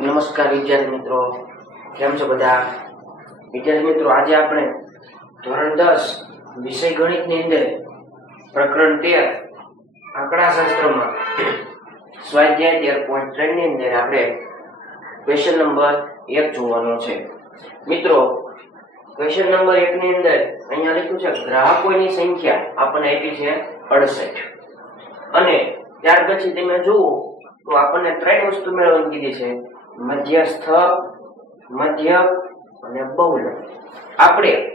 નમસ્કાર વિદ્યાર્થી મિત્રો. કેમ છો બધા? વિદ્યાર્થી મિત્રો, આજે આપણે ધોરણ દસ વિષય ગણિતની અંદર પ્રકરણ તેર આંકડાશાસ્ત્રમાં સ્વાધ્યાય તેર પોઈન્ટ ત્રણની અંદર આપણે ક્વેશ્ચન નંબર એક જોવાનો છે. મિત્રો ક્વેશ્ચન નંબર એક ની અંદર અહીંયા લખ્યું છે, ગ્રાહકોની સંખ્યા આપણને આપી છે અડસઠ. અને ત્યાર પછી તમે જુઓ તો આપણને ત્રણ વસ્તુ મેળવવાની કીધી છે. મધ્યસ્થ, મધ્ય અને બહુલ. આપણે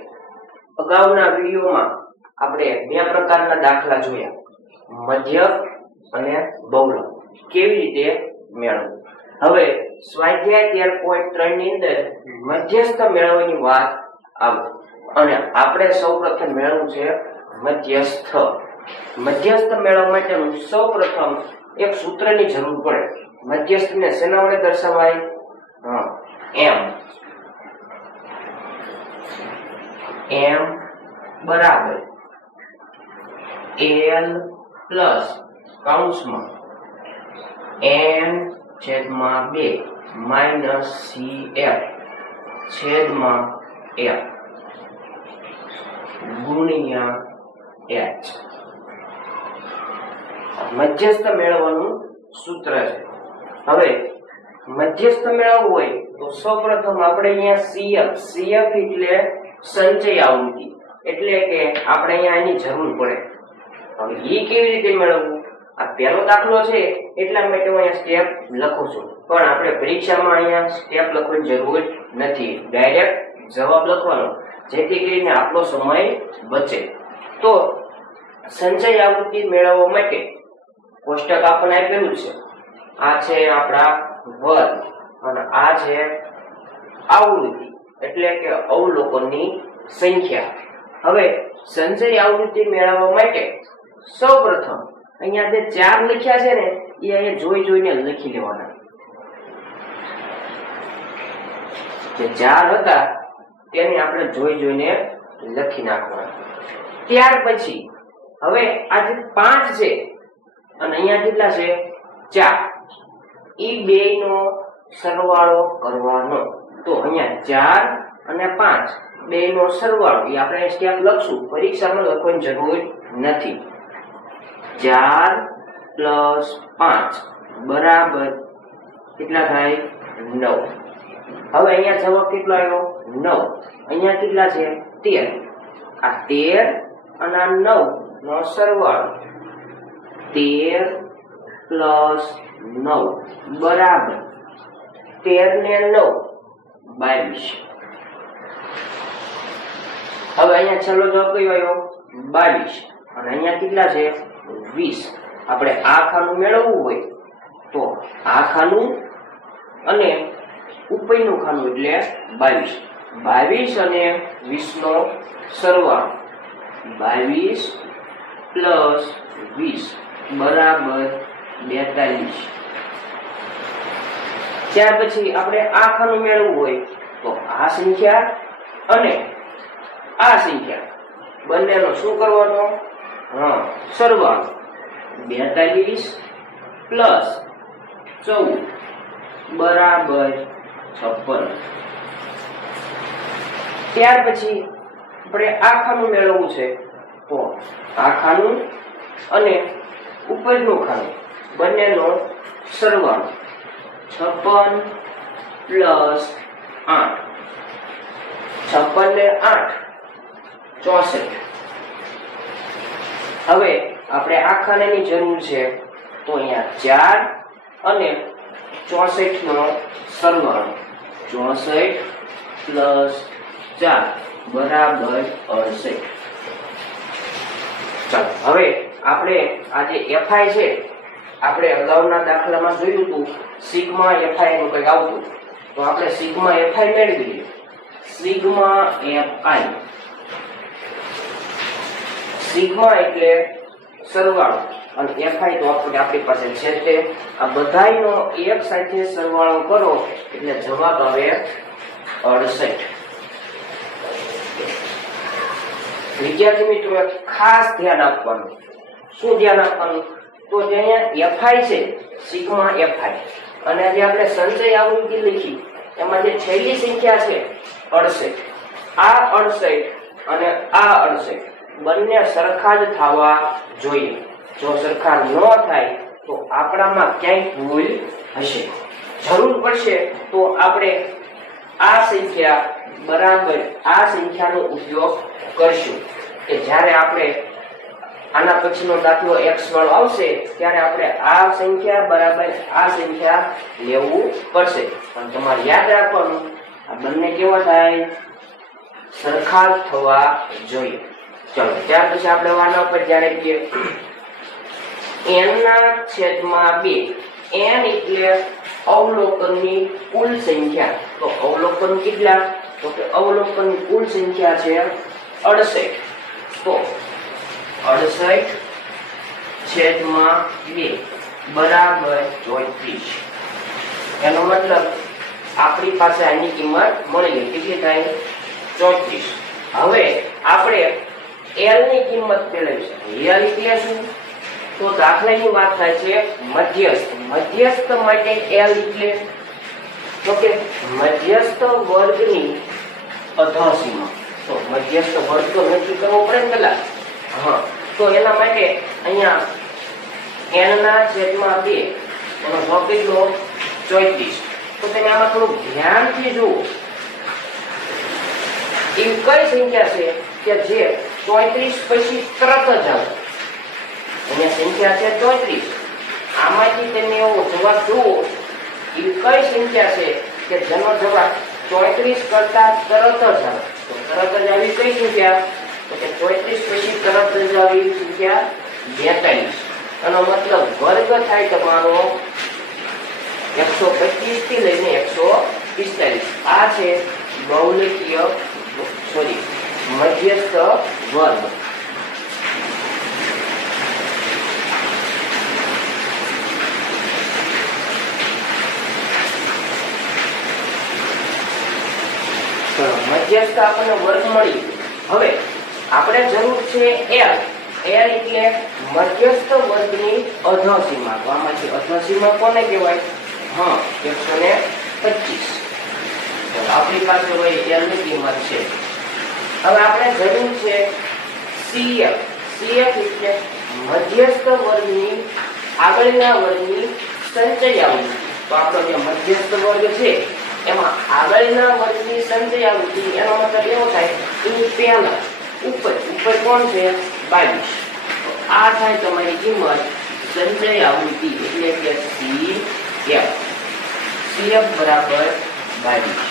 અગાઉના વિડીયોમાં આપણે બે પ્રકારના દાખલા જોયા. મધ્ય અને બહુલ. કેવી રીતે મેળવવું? હવે સ્વાધ્યાય તેર પોઈન્ટ ત્રણની અંદર મધ્યસ્થ મેળવવાની વાત આવે. અને આપણે સૌ પ્રથમ મેળવવું છે મધ્યસ્થ. મધ્યસ્થ મેળવવા માટેનું સૌ પ્રથમ એક સૂત્રની જરૂર પડે. મધ્યસ્થને શેના વડે દર્શાવાય? એમ. એમ બરાબર. એલ પ્લસ કૌંસમાં એન છેદમાં બે માઇનસ સી એફ છેદમાં એફ ગુણ્યા એચ. મધ્યસ્થ મેળવવાનું સૂત્ર છે. હવે, મધ્યસ્થ મેળવવું હોય તો સૌપ્રથમ આપણે અહીંયા સીએફ સીએફ એટલે સંચય આવૃત્તિ. એટલે કે આપણે અહીંયા એની જરૂર પડે. હવે એ કેવી રીતે મેળવવું? આ પહેલો દાખલો છે, એટલા માટે હું અહીંયા સ્ટેપ લખું છું. પણ આપણે પરીક્ષામાં અહીંયા સ્ટેપ લખવાની જરૂર નથી. ડાયરેક્ટ જવાબ લખવાનો, જેથી કરીને આપણો સમય બચે. તો સંચય આવૃત્તિ મેળવવા માટે કોષ્ટક આપણને આપેલું છે. આ છે આપણા વર્ગ અને આ છે આવૃત્તિ. એટલે કે અવલોકનની સંખ્યા. હવે સંચય આવૃત્તિ મેળવવા માટે સૌપ્રથમ અહીંયા જે ચાર લખ્યા છે ને, એ અહીંયા જોઈ જોઈને લખી લેવાના. જે ચાર હતા, તેને આપણે જોઈ જોઈને લખી નાખવાના. ત્યાર પછી, હવે આ જે પાંચ છે, અને અહીંયા કેટલા છે? ચાર. એ બે નો સરવાળો કરવાનો. તો અહીંયા ચાર અને પાંચ બે નો સરવાળો, એ આપણે સ્ટેપ લખશું. પરીક્ષામાં લખવાની જરૂર નથી. ચાર પ્લસ પાંચ, બરાબર કેટલા થાય? નવ. હવે અહીંયા જવાબ કેટલો આવ્યો? નવ. અહીંયા કેટલા છે? તેર. આ તેર અને આ નવ નો સરવાળો. તેર પ્લસ નવ. બરાબર. તેર ને નવ. બાવીસ. હવે અહીંયા છેલ્લો જવાબ કયો આવ્યો? બાવીસ. અને અહીંયા કેટલા છે? વીસ. આપણે આ ખાનું મેળવવું હોય તો આ ખાનું અને ઉપરનું ખાનું એટલે બાવીસ. બાવીસ અને વીસ નો સરવાળો. બાવીસ પ્લસ વીસ. બરાબર. બેતાલીસ. ત્યાર પછી આપણે આ ખાનું મેળવવું હોય તો આ સંખ્યા અને આ સંખ્યા. બંનેનો શું કરવાનો? હા, સરવાળો. બેતાલીસ પ્લસ ચૌદ. બરાબર છપ્પન. ત્યાર પછી આપણે આ ખાનું મેળવવું છે. તો આ ખાનું અને ઉપરનું ખાનું. બંનેનો સરવાળો. છપ્પન પ્લસ આઠ. છપ્પન ને આઠ, ચોસઠ. હવે આપણે આ ખાનાની જરૂર છે તો અહીંયા ચાર અને ચોસઠ નો સરવાળો. ચોસઠ પ્લસ ચાર બરાબર અડસઠ. ચાલો, હવે આપણે આ જે એફઆઈ છે આપણે અગાઉના દાખલામાં જોયું હતું, સિગ્મા એફઆઈ નું કંઈક આવતું. તો આપણે સિગ્મા એફઆઈ મેળવીએ. Sigma FI. સિગ્મા એટલે સરવાળો. અને એફઆઈ તો આપણે આપણી પાસે છે તે. આ બધાનો એક સાથે સરવાળો કરો, એટલે જવાબ આવે અડસઠ. વિદ્યાર્થી મિત્રો ખાસ ધ્યાન આપવાનું. શું ધ્યાન આપવાનું? તો જે અહીંયા એફઆઈ છે, સિગ્મા એફઆઈ અને જે આપણે સંચય આવૃત્તિ લખી, એમાં જે છેલ્લી સંખ્યા છે, અડસઠ. આ અડસઠ અને આ અડસઠ બંને સરખા જ થવા જોઈએ. જો સરખા ન થાય, તો આપણામાં ક્યાંય ભૂલ હશે. જરૂર પડશે તો આપણે આ સંખ્યા બરાબર આ સંખ્યાનો ઉપયોગ કરશું. કે જ્યારે આપણે આના પછીનો દાખલો x વાળો આવશે, ત્યારે આપણે આ સંખ્યા બરાબર આ સંખ્યા લેવું પડશે. પણ તમારે યાદ રાખવાનું, આ બંને કેવા થાય? સરખા થવા જોઈએ. ચલો, ત્યાર પછી આપણે વાના પર જ્યારે કહીએ n ના છેદમાં બે. N એટલે અવલોકનની કુલ સંખ્યા. તો અવલોકન કેટલા? તો કે અવલોકનની કુલ સંખ્યા છે અડસઠ. તો અડસઠ છેદમાં બે, બરાબર ચોત્રીસ. એનો મતલબ આપણી પાસે આની કિંમત મળી ગઈ. કેટલી થાય? ચોત્રીસ. હવે આપણે એલની કિંમત મેળવી એલ એટલે શું? તો દાખલાની વાત થાય છે મધ્યસ્થ. મધ્યસ્થ માટે એલ એટલે? તો કે મધ્યસ્થ વર્ગની અધસીમા તો મધ્યસ્થ વર્ગ તો નક્કી કરવો પડે ને પેલા તો એના માટે અહીંયા n ના છેદમાં બે, એનો ભાગ કેટલો ચોત્રીસ તો તમે આમાં થોડું ધ્યાનથી જુઓ. એવી કઈ સંખ્યા છે કે જે ચોત્રીસ પછી તરત જ આવે? અહીંયા સંખ્યા છે ચોત્રીસ. આમાંથી તમે એવો જવાબ જુઓ, એવી કઈ સંખ્યા છે કે જેનો જવાબ ચોત્રીસ કરતા તરત જ આવે? તો તરત જ આવી કઈ સંખ્યા? કે ચોત્રીસ પછી તરત જ આવી સંખ્યા બેતાલીસ. એનો મતલબ વર્ગ થાય તમારો એકસો પચીસથી લઈને એકસો પિસ્તાલીસ. આ છે બહુલકીય, સોરી, મધ્યસ્થ વર્ગ. મધ્યસ્થ આપણને વર્ગ મળી હવે આપણે જરૂર છે એલ એલ એટલે મધ્યસ્થ વર્ગની અધસીમા તો આમાંથી અધસીમા કોને કહેવાય? હા એકસો ને પચીસ આપણી પાસે હોય એલની કિંમત છે. હવે આપણે જરૂર છે સીએફ સીએફ એટલે મધ્યસ્થ વર્ગની આગળના વર્ગની સંચય આવૃત્તિ તો આપણો જે મધ્યસ્થ વર્ગ છે, એમાં આગળના વર્ગની સંચય આવૃત્તિ એનો મતલબ એવો થાય એની પહેલા ઉપર ઉપર કોણ છે? બાવીસ. આ થાય તમારી કિંમત સંચય આવૃત્તિ એટલે કે સી એફ સીએફ બરાબર બાવીસ.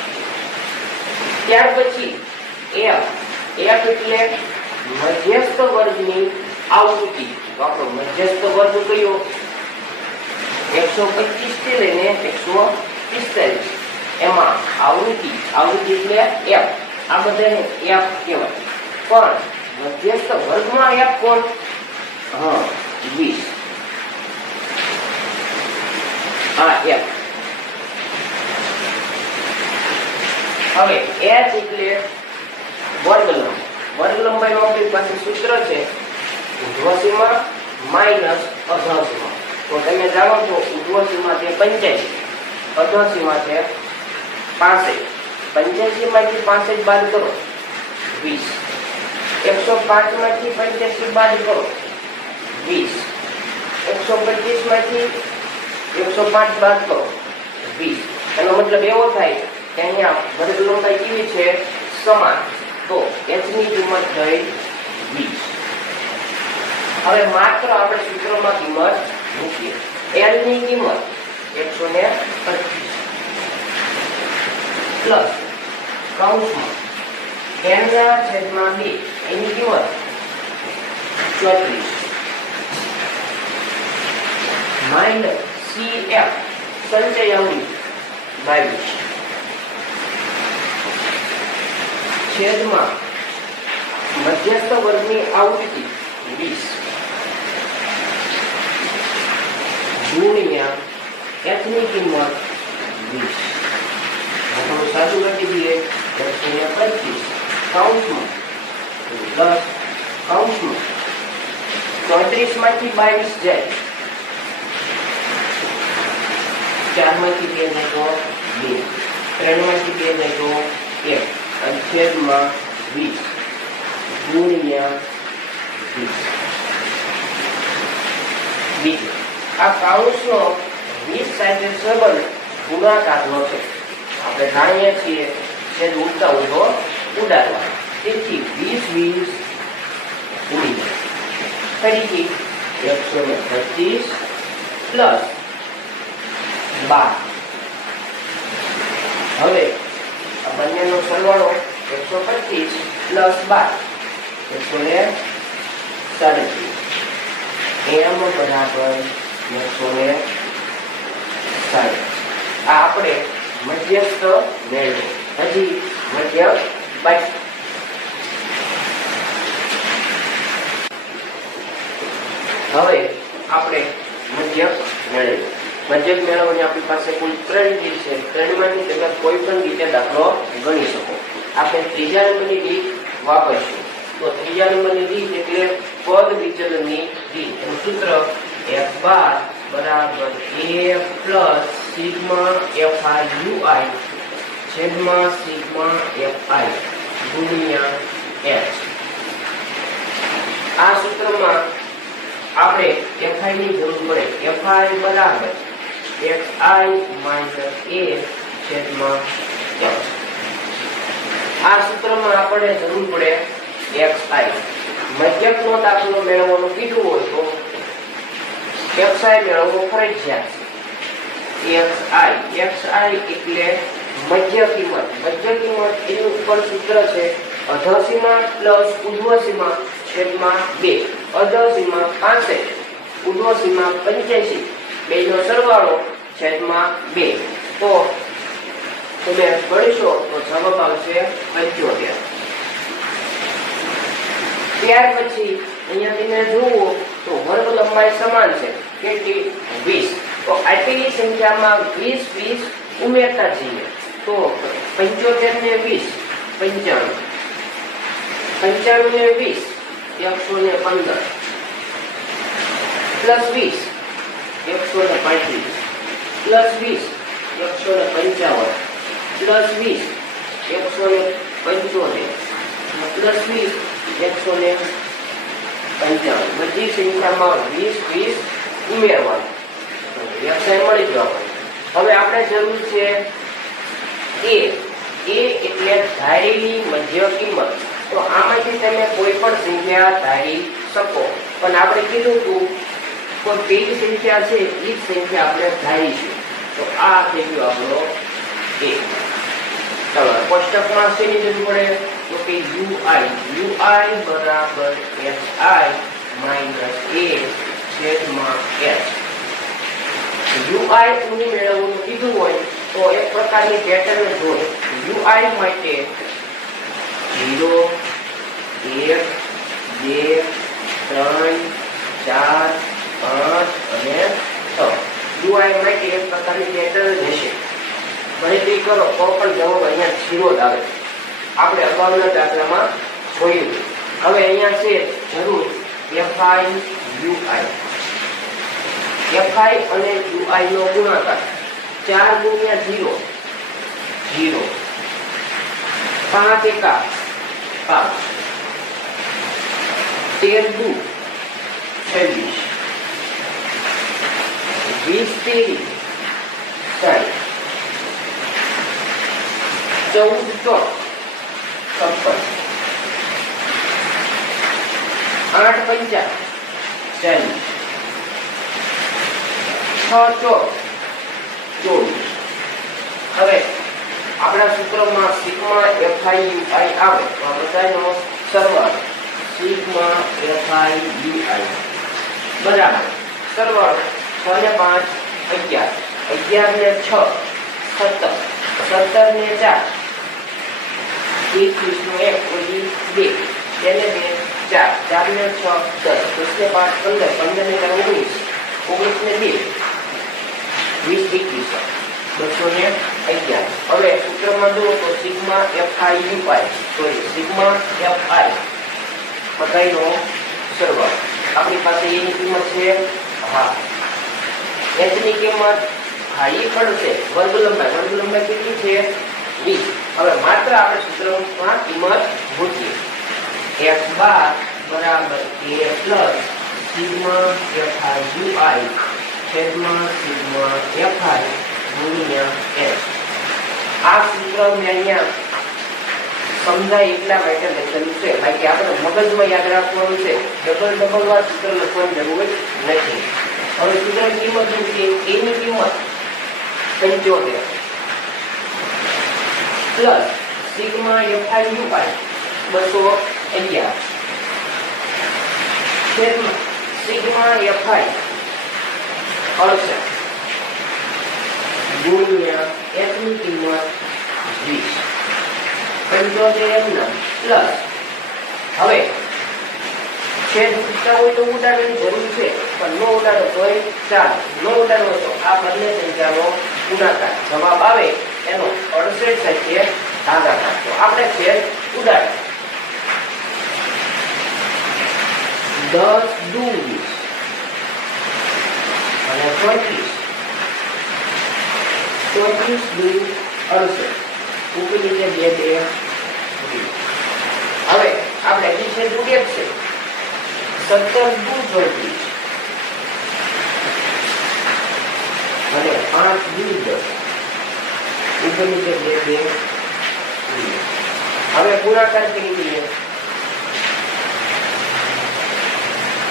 ત્યાર પછી એફ એફ એટલે મધ્યસ્થ વર્ગની આવૃત્તિ આપણો મધ્યસ્થ વર્ગ કયો? એકસો પચીસથી લઈને એકસો પિસ્તાલીસ. એમાં આવૃત્તિ આવૃત્તિ એટલે એફ આ બધાને એફ કહેવાય. પણ મધ્યસ્થ વર્ગમાં એફ કોણ? હા, વીસ. હા એફ હવે એચ એટલે વર્ગ લંબાઈ વર્ગ લંબાઈનું આપણી પાસે સૂત્ર છે ઉર્ધ્વસીમા માઇનસ અધસીમા તો તમે જાણો છો ઉર્ધ્વસીમા છે પંચ્યાસી અધસીમા છે પાસઠ. પંચ્યાસી માંથી પાસઠ બાદ કરો, વીસ. એકસો પાંચમાંથી પંચ્યાસી બાદ કરો. વીસ. એકસો પચીસમાંથી એકસો પાંચ બાદ કરો. વીસ. એનો મતલબ એવો થાય કે અહીંયા વર્ગ લંબાઈ કેવી છે સમાન. તો એચની કિંમત થઈ વીસ. હવે માત્ર આપણે સૂત્રમાં કિંમત મૂકીએ. એલની કિંમત એકસો ને પચીસ. પ્લસ કૌંસમાં એમના છેદમાં બે. એની કિંમત ચોત્રીસ માઇનસ CF સંચય અવધિ બાવીસ છેદમાં મધ્યસ્થ વર્ગની આવૃત્તિ વીસ ગુણ્યા f ની કિંમત વીસ આપણું સાચું લખી દઈએ એકસો ને પચીસ કૌંસમાં દસ અંશમાં ચોત્રીસમાંથી બાવીસ જાય ચારમાંથી બે જાય બે ત્રણમાંથી બે જાય એક અને વીસ ગુણ્યા વીસ બીજું આ કાઉન્સનો વીસ સાથે સંબંધ ગુણાકારનો છે આપણે જાણીએ છીએ છેદ ઉડતા ઉડો ઉડાડવા તેથી વીસ વીસ ઉડી ફરીથી એકસો ને પચીસ પ્લસ બાર. હવે આ બંનેનો સરવાળો એકસો પચીસ પ્લસ બાર. એકસો ને સાડત્રીસ. એમ બરાબર એકસો ને સાડત્રીસ. આ આપણે મધ્યસ્થ મેળવો. હજી મધ્ય બાકી. હવે આપણે મધ્યક મેળવ્યું મધ્યક મેળવવાની આપણી પાસે કુલ ત્રણ રીત છે. ત્રણમાંથી તમે કોઈ પણ રીતે દાખલો ગણી શકો. આપણે ત્રીજા નંબરની રીત વાપરીશું. તો ત્રીજા નંબરની રીત એટલે પદ વિચલનની રીત એનું સૂત્ર એફ બાર બરાબર A plus sigma F R U I છેદમાં સિગ્મા એફ આઈ ગુણ્યા એચ આ સૂત્રમાં આપણે fi ની જરૂર પડે. Fi બરાબર xi a આ સૂત્રમાં આપણે જરૂર પડે xi મધ્યકનો દાખલો મેળવવાનો કીધું હોય તો xi મેળવવો ફરજિયાત xi xi એટલે મધ્ય કિંમત. મધ્ય કિંમત એની ઉપર સૂત્ર છે અધસીમા પ્લસ ઉધ્વસીમા છેદમાં બે. અધસીમા પાંસઠ ઉર્ધ્વસીમા પંચ્યાસી બેનો સરવાળો છેદમાં બે. તો તમે ભણીશો તો જવાબ આવશે પંચોતેર. ત્યાર પછી અહીંયા તમે જુઓ તો વર્ગ લંબાઈ સમાન છે, કેટલી? વીસ. તો આટલી સંખ્યામાં વીસ વીસ ઉમેરતા જઈએ. તો પંચોતેર ને વીસ, પંચાણું. પંચાણું ને વીસ. એકસો ને પંદર. પ્લસ વીસ, એકસો ને પાંત્રીસ. પ્લસ વીસ, એકસો ને પંચાવન. પ્લસ વીસ, એકસો ને પંચોતેર. પ્લસ વીસ, એકસો ને પંચાવન. બધી સંખ્યામાં વીસ વીસ ઉમેરવાનું. વ્યવસાય મળી ગયો હવે આપણે જરૂર છે એ. એ એટલે ધારેલી મધ્ય કિંમત. તો આમાંથી તમે કોઈ પણ સંખ્યા ધારી શકો. પણ આપણે કીધું હતું, કોઈ પેલી સંખ્યા છે એ જ સંખ્યા આપણે ધારીશું. તો આ થઈ ગયો આપણો એ. ચાલો કોષ્ટકમાં શેની જરૂર પડે. તો કે યુઆઈ યુઆઈ બરાબર એસઆઈ માઇનસ એ છેદમાં એચ યુઆઈ નું મેળવવાનું કીધું હોય, તો એક પ્રકારની પેટર્ન જોઈ યુઆઈ માટે 0 1 2 3 4 5 અને 6 યુઆઈ કે એક પ્રકારની પેટર્ન હશે ગણતરી કરો, તો પણ જવાબ અહીંયા જીરો જ આવે. આપણે અગાઉના દાખલામાં જોયું. હવે અહીંયા છે જરૂર એફઆઈ યુઆઈ એફઆઈ અને યુઆઈ નો ગુણાકાર. ચાર ગુણ્યા જીરો જીરો પાંચ એકા. પાંચ. તેર દુ છવ્વીસ. વીસ તેરી. સાઠ ચૌદ ચોક. છપ્પન. આઠ પંચા. ચાલીસ. છ ચોક. ચોવીસ. હવે આપણા સૂત્રમાં સિગ્મા, એફઆઈ, યુઆઈ આવે તો બધાનો સરવાળો. સિગ્મા એફઆઈ યુઆઈ બરાબર સરવાળો છ ને પાંચ અગિયાર અગિયાર ને છ સત્તર સત્તર ને ચાર એકવીસ નો એક ઓછી બે બે ને બે ચાર ચાર ને છ દસ દસ ને પાંચ પંદર પંદર ને ઓગણીસ ઓગણીસ ને બે વીસ એકવીસ બસો ને અગિયાર હવે સૂત્રમાં જુઓ તો sigma F I UI sorry sigma F I બધાયનો સરવાળો. આપણી પાસે એની કિંમત છે, હા. એચની કિંમત ખાઈ પડશે વર્ગ લંબાઈ. વર્ગ લંબાઈ કેટલી છે? વીસ. હવે માત્ર આપણે સૂત્રમાં કિંમત મૂકીએ. એફ બાર બરાબર એ પ્લસ સિગ્મા fi છેદમાં સિગ્મા fi ગુણ્યા એફ આ સૂત્ર મેં અહીંયા સમજાય એટલા માટે લેસન છે બાકી આપણે મગજમાં યાદ રાખવાનું છે ડબલ ડબલ વાર સૂત્ર લખવાની જરૂર નથી. હવે સૂત્ર કિંમત શું છે? એની કિંમત પંચોતેર. પ્લસ સિગ્મા એફઆઈ યુ બસો અગિયાર. છેદમાં સિગ્મા એફઆઈ અડસઠ. ગુણ્યા એફની કિંમત વીસ. પંચોતેર પ્લસ હવે છેદ ઉડતા હોય તો ઉડાડવાની જરૂર છે. પણ નો ઉડાડો તોય ચાર નો ઉડાડવો તો આ બંને સંખ્યાનો ગુણાકાર જવાબ આવે. એનો અડસઠ સંખ્યે ભાગાકાર તો આપણે છેદ ઉડાડીએ દસ દુ વીસ અને ચોત્રીસ ચોત્રીસ દુ અડસઠ ઉપરની છે બે બે વીસ. હવે આપણે હજી છે દુ એક છે સત્તર દુ ચોત્રીસ અને પાંચ દુ દસ ઉપરની છે બે બે વીસ. હવે ગુણાકાર કરી દઈએ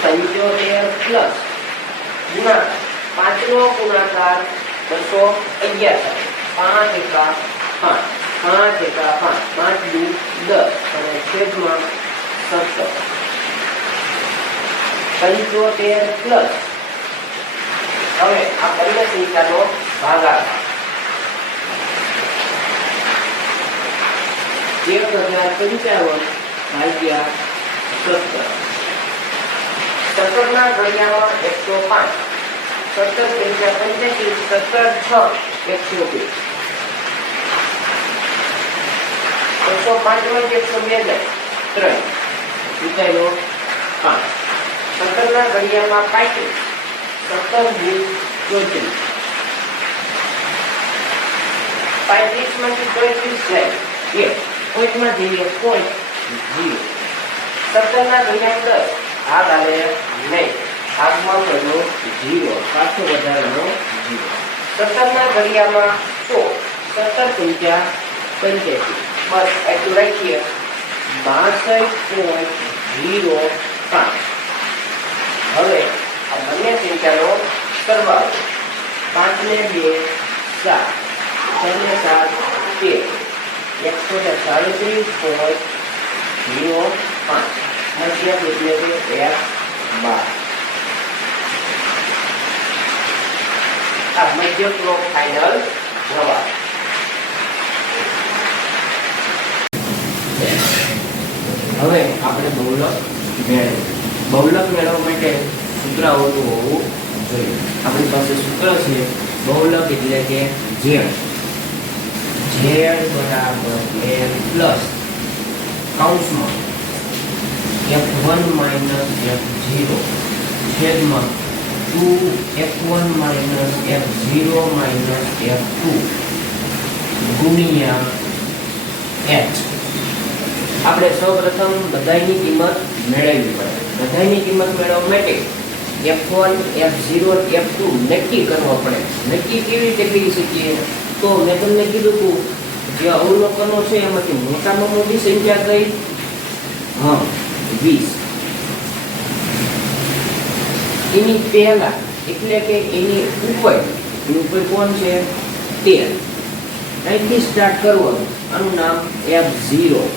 પંચોતેર પ્લસ ગુણાકાર પાંચનો ગુણાકાર બસો અગિયાર થાય. પાંચ એકા પાંચ પાંચ એકા પાંચ પાંચ દુ દસ અને છેદમાં સત્તર પંચોતેર પ્લસ હવે આ બંને સંખ્યાનો ભાગાકાર સત્તર સત્તરના ઘડિયામાં એકસો પાંચ સત્તર પંચા પંચ્યાસી સત્તર છ એકસો બે એકસો પાંચમાંથી એકસો બે જાય ત્રણ વિચાર્યો પાંચ સત્તરના ઘડિયામાં પાંત્રીસ સત્તર વીસ ચોત્રીસ પાંત્રીસમાંથી ચોત્રીસ જાય એક પોઈન્ટમાં જઈએ પોઈન્ટ જીરો સત્તરના ઘડિયામાં દસ ભાગ આવે નહીં ભાગમાં પહેલો જીરો પાછો વધારાનો જીરો સત્તરના ઘડિયામાં સો સત્તર પંચા પંચ્યાસી બસ એટલું રાખીએ બાસઠ પોઈન્ટ જીરો પાંચ હવે આ બંને સંખ્યાનો સરવાળો પાંચ ને બે સાત છ ને સાત તેર એકસો ને સાડત્રીસ પોઈન્ટ જીરો પાંચ. મધ્યક એટલે કે એક બાર. આ મધ્યકનો ફાઇનલ જવાબ. હવે આપણે બહુલક મેળવીએ બહુલક મેળવવા માટે સૂત્ર આવતું હોવું જોઈએ. આપણી પાસે સૂત્ર છે બહુલક એટલે કે ઝેડ ઝેડ બરાબર એન પ્લસ કૌંસમાં F one minus F zero છેદમાં two F one minus F zero minus F two ગુણ્યા એચ. આપણે સૌપ્રથમ બધાયની કિંમત મેળવવી પડે. બધાયની કિંમત મેળવવા માટે F one F zero F two નક્કી કરવો પડે. નક્કી કેવી રીતે કરી શકીએ? તો મેં તમને કીધું હતું, જે અવલોકનો છે, એમાંથી મોટામાં મોટી સંખ્યા કઈ? હા, વીસ. એની પહેલા, એટલે કે એની ઉપર ઉપર કોણ છે? તેર. અહીંથી સ્ટાર્ટ કરવાનું. આનું નામ એફ ઝીરો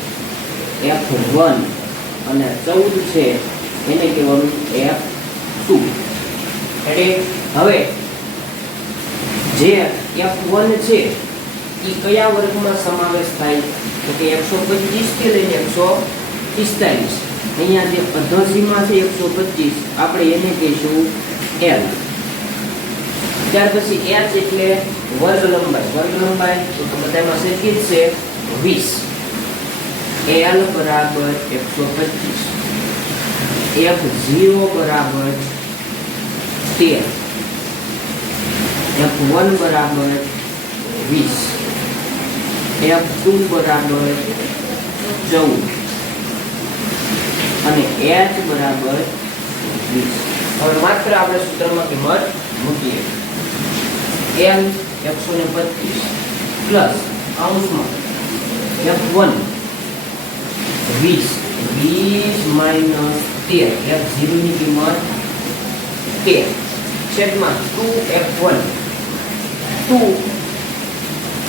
એફ વન અને ચૌદ છે, એને કહેવાનું એફ ટુ એટલે હવે, જે એફ વન છે એ કયા વર્ગમાં સમાવેશ થાય? તો કે એકસો પચીસ કે લઈને એકસો પિસ્તાલીસ. અહીંયા જે અધસીમાં છે એકસો પચીસ, આપણે એને કહીશું એલ ત્યાર પછી એચ એટલે વર્ગ લંબાઈ. વર્ગ લંબાઈ તો બધામાં સરખી જ છે વીસ. એલ બરાબર એકસો પચીસ. એફ ઝીરો બરાબર તેર. એફ વન બરાબર વીસ. એફ ટુ બરાબર ચૌદ. અને એચ બરાબર વીસ. હવે માત્ર આપણે સૂત્રમાં કિંમત મૂકીએ. એલ એકસો ને પચીસ. પ્લસ અંશમાં એફ વન વીસ. વીસ માઇનસ તેર. એફ ઝીરોની કિંમત તેર. છેદમાં ટુ એફ વન ટુ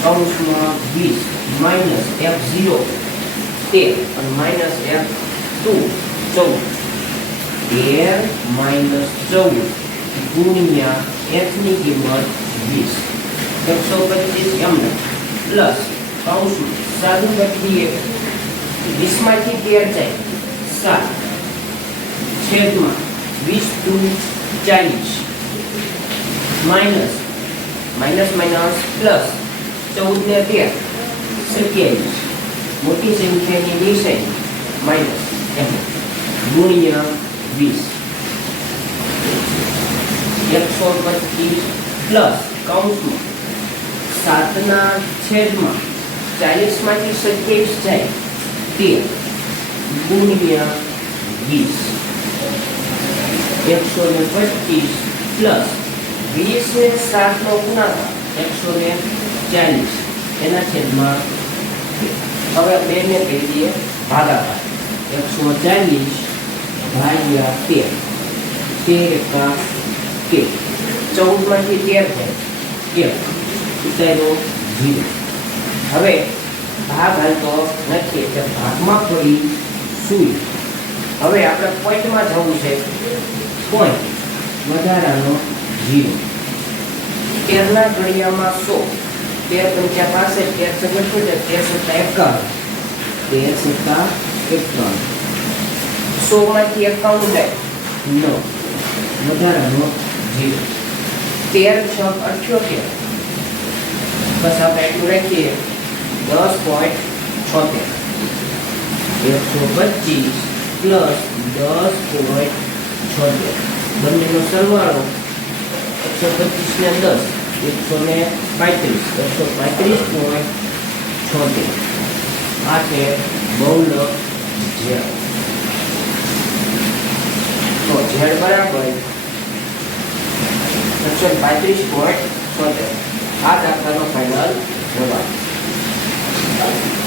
કૌંસમાં વીસ. માઇનસ એફ ઝીરો તેર. અને માઇનસ એફ ટુ ચૌદ. તેર માઇનસ ચૌદ ગુણ્યા એફની કિંમત વીસ. એકસો પચીસ એમને પ્લસ કૌંસમાં સાદું કરીએ વીસમાંથી તેર જાય સાત છેદમાં વીસ ટુ ચાલીસ માઇનસ માઇનસ માઇનસ પ્લસ ચૌદ ને તેર સત્યાવીસ મોટી સંખ્યાની નિશાની માઇનસ એમ ગુણ્યા વીસ એકસો પચીસ પ્લસ કૌંસમાં સાતના છેદમાં ચાલીસમાંથી સત્યાવીસ જાય તેર ગુણ્યા વીસ એકસો ને પચીસ પ્લસ વીસ ને સાતનો ગુણાકાર એકસો ને ચાલીસ એના છેદમાં હવે બે ને કહી દઈએ ભાગાકાર એકસો ચાલીસ ભાગ્યા તેર તેર એકા તેર ચૌદમાંથી તેર થાય એક ઉતાર્યો ઝીરો હવે ભાગ હાલતો નથી એટલે ભાગમાં પડી સુઈ. હવે આપણે પોઈન્ટમાં જવું છે. પોઈન્ટ વધારાનો ઝીરો તેરના ઘડિયામાં સો. તેર પંચા પાસે તેર સગર છે તેર સત્તા એકાવન તેર સત્તા એકાવન સો માંથી એકાવન જાય નવ વધારાનો ઝીરો તેર છ અઠ્યોતેર. બસ આપણે એટલું રાખીએ. દસ પોઈન્ટ છોતેર એકસો પચીસ પ્લસ દસ પોઈન્ટ છોતેર બંનેનો સરવાળો એકસો પચીસ ને દસ એકસો ને પાંત્રીસ એકસો પાંત્રીસ પોઈન્ટ છોતેર આ છે બહુલક ઝેડ તો ઝેડ બરાબર એકસો પાંત્રીસ પોઈન્ટ છોતેર આ દાખલાનો ફાઇનલ જવાબ Thank you.